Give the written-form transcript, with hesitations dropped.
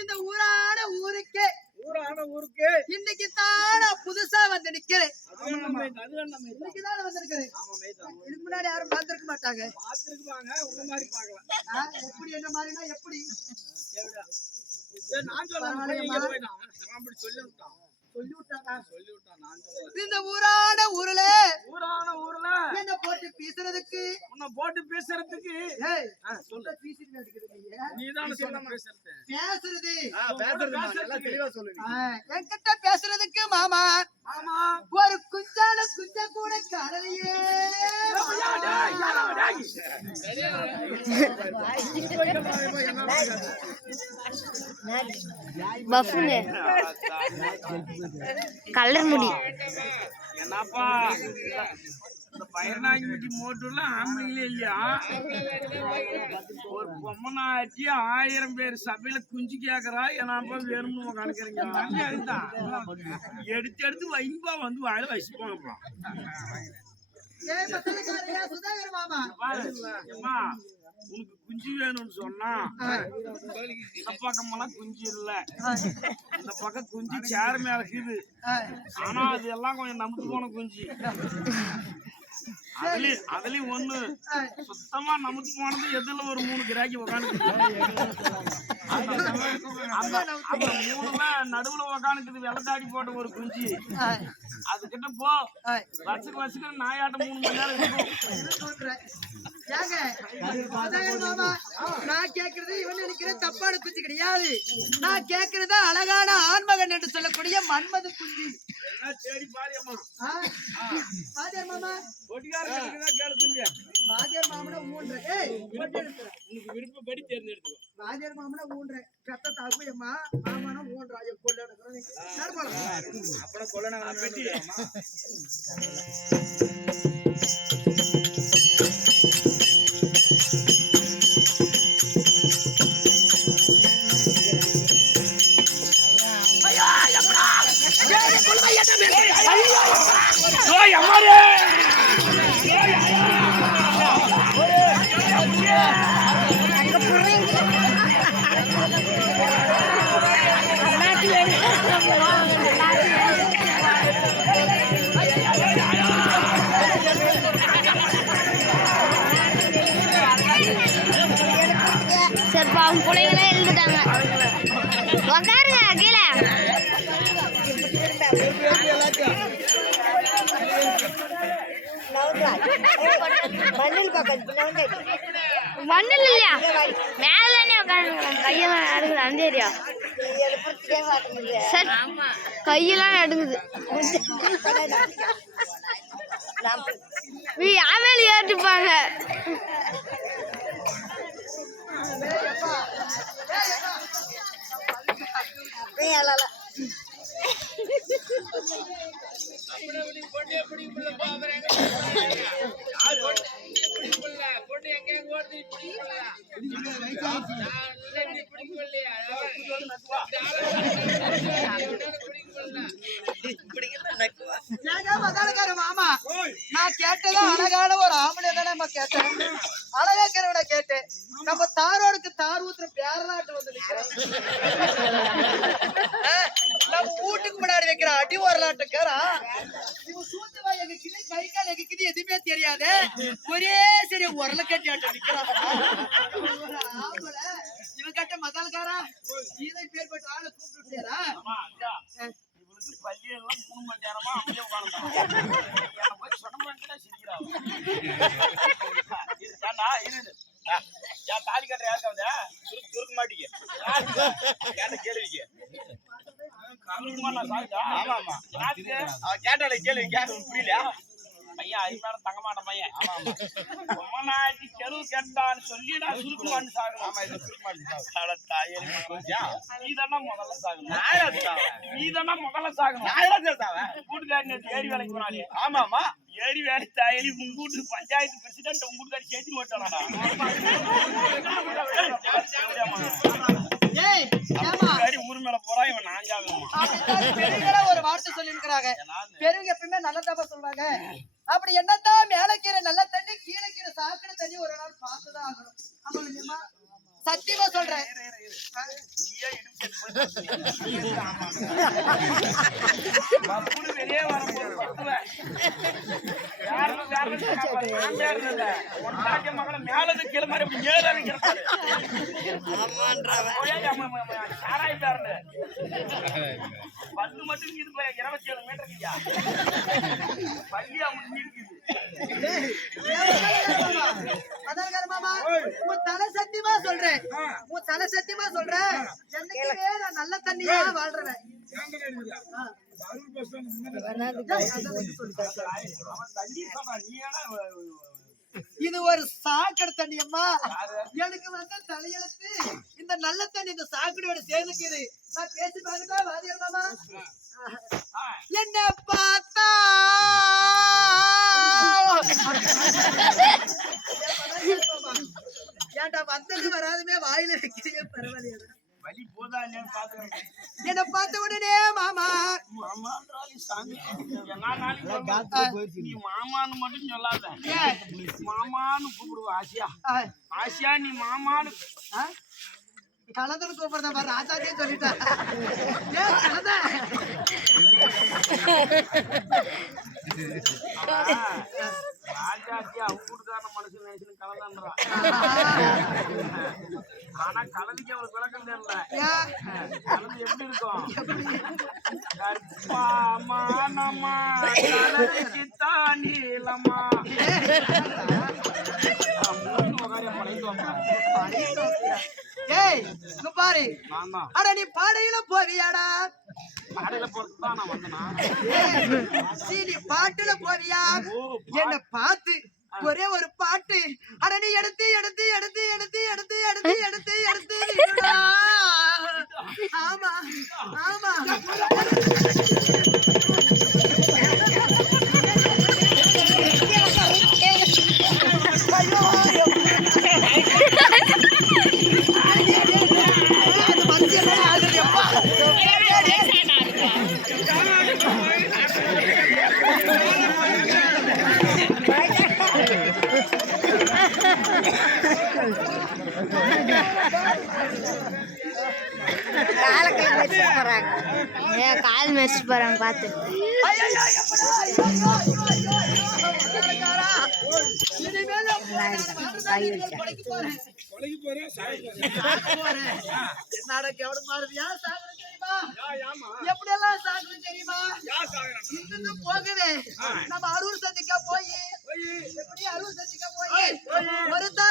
இந்த ஊரான ஊருக்கு இன்னைக்கு தான் புதுசா வந்து நிக்கிறேன். இன்னைக்குதான் வந்திருக்கிறேன். இதுக்கு முன்னாடி யாரும் பார்த்திருக்க மாட்டாங்க. எப்படி என்ன மாதிரினா எப்படி இந்த ஊரான ஊர்ல என்ன போட்டு பேசுறதுக்கு பேசுறது என்கிட்ட பேசுறதுக்கு மாமா ஒரு குஞ்சால குஞ்ச கூட காணலையே. கலர் முடி என்னப்பா இந்த பயிர்நாய்க்கு முட்டி மோட்டூர்ல ஆம்பளைங்களே இல்லையா? ஒரு பொம்மனாச்சி 1000 பேர் சபையில குஞ்சு கேக்குறா. என்னப்பா வேணும்னு கணக்குறீங்க? எடுத்து எடுத்து வைப்பா வந்து வாயில வச்சுப்பாங்கப்பா. உனக்கு குஞ்சு வேணும்னு சொன்னா இந்த பக்கமெல்லாம் குஞ்சு இல்ல, இந்த பக்கம் குஞ்சு சேர் மேல இருக்குது. ஆனா அது எல்லாம் கொஞ்சம் நம்பிட்டு போன குஞ்சு. அதுலயும் ஒண்ணு சுத்தமா நமுத்து போனது எதுல ஒரு 3 கிராக்கி உக்காந்துக்குது. அந்த 3 நடுவுல உக்காந்துக்குது வெள்ளத்தாடி போட்ட ஒரு குஞ்சு. அதுகிட்ட போ வச்சுக்கு நாயாட்டம் 3 மணி நேரம் இருக்கும். நான் கேக்குறது இவன் நினைக்கிற தப்பான குஞ்சு கிடையாது. நான் கேக்குறது அழகான ஆண்மகன் என்று சொல்லக்கூடிய மன்மத குஞ்சு. விருப்பப்படி தேர்ந்தெடுத்து ராஜர் மாமனா ஊன்ற கத்த தாக்குயம்மா மாமனா ஊன்றா கொல்ல அப்புறம் கொல்ல சரி பாவம் பிள்ளைங்களே எழுந்துட்டாங்க. உக்காருங்க கீழே. மண்ணில் இல்லையா மேலே உட்காந்து கையெல்லாம் நடுங்குது அந்த ஏரியா சார் கையெல்லாம் நடுங்குது யாமேல ஏற்றிப்பாங்க மாமா நான் கேட்டதா அழகான ஒரு ஆம்பளை தானே நம்ம கேட்டேன் அழகாக்கிறவன கேட்டேன் நம்ம தாரோடுக்கு தார் ஊத்துற பேரலாட்டு வந்து நம்ம வீட்டுக்கு முன்னாடி வைக்கிற அடி வரலாட்டுக்காரா இவன் சூத்துவா எங்கக்குது கை கால் எங்கக்குது எதுவுமே தெரியாது ஒரே சரி உரல கட்டி ஆட்ட நிக்கிறான் ஆம்பளை இவன் கட்ட மசால்காரா இதை பேர் பட்டு ஆளை கூப்பிட்டுட்டாரா பள்ளியெல்லாம் 3 மணி நேரமா அப்படியே உட்காந்துட்டான் தாலி கட்டுற யாருக்காவது துருக்க மாட்டீங்க கேள்விக்கு கேட்டாலே கேள்வி கேட்டு புரியல பையன் ஐயாயிரம் தங்க மாட்டேன் பையன் ரொம்ப நாளைக்கு தெருவு கேட்டான்னு சொல்லி நான் சுருக்குமான்னு சாகணும் நீதானா முதல்ல சாகணும் நீதானா முதல்ல சாகணும் கூட்டுக்காரி நேற்று ஏரி வேலைக்கு போனாலே ஆமாமா ஏரி வேலை தாயலி உங்க வீட்டு பஞ்சாயத்து பிரசிடென்ட் உங்க வீட்டுக்காரி சேர்த்து போட்டானா ஊர் மேல போறா இவன் நாஞ்சாகணும் ஒரு வார்த்தை சொல்லி இருக்கிறாங்க பெருங்க எப்பவுமே நல்லதாப்பா சொல்றாங்க அப்படி என்னதான் மேல கீரை நல்ல தண்ணி கீழே கீரை சாக்கடை தண்ணி ஒரு நாள் பார்த்துதான் ஆகணும் ஆமா சத்தியமா சொல்றேன் வெளியே வரும்போது மகளை மேலது கீழே மாதிரி பல்லு மட்டும் இது 27 மீட்டருக்குயா பள்ளி அவங்க இருக்குது உன் தலை சத்தியமா சொல்றேன் என்னைக்குமே நான் நல்ல தண்ணியா வாழ்றேன் இது ஒரு சாக்கடை தண்ணி அம்மா எனக்கு வந்த தலையெழுத்து இந்த நல்ல தண்ணி இந்த சாக்கடையோட சேர்ந்துக்குது நான் பேசி பாருங்க வாதியார் மாமா என்ன பார்த்தா ஏன்டா வந்தது வராதுமே வாயில வைக்கிறீங்க பரவாயில்லையா வலி போதா இல்லையான்னு பாத்துக்கிறேன் என்ன பார்த்த உடனே மாமா நீ மாமான்னு மட்டும் சொல்லாத மாமான்னு கூப்பிடுவ ஆசியா ஆசியா நீ மாமான்னு கலந்துன்னு கூப்பிடுறத பாரு ராஜாக்கே சொல்லிட்டா ராஜாச்சி அவங்கூட்டுக்கான மனுஷன் நினைச்சு கலந்தான்றான் ஆனா கலந்துக்கு அவருக்கு விளக்கம் தெரியல கலந்து எப்படி இருக்கும் கற்பாமானமா கலந்துக்கித்தான் நீளமா ஏய் இங்க பாரு அட நீ பாடையில போவியாடா பாடையில போறதுதான் நான் வந்தனா நீ பாட்டுல போவியா என்ன பார்த்து ஒரே ஒரு பாட்டு அட நீ எடுத்து எடுத்து எடுத்து எடுத்து எடுத்து எடுத்து எடுத்து எடுத்து ஆமா ஆமா கால் மெரிச்சு போறாங்க பாத்து என்னடா கவடு மாறுதியா எப்படி எல்லாம் சாகணும் தெரியுமா இன்னும் போகுது நம்ம அரூர் சந்திக்கா போய் எப்படி அருள் செஞ்சுக்க போய் ஒரு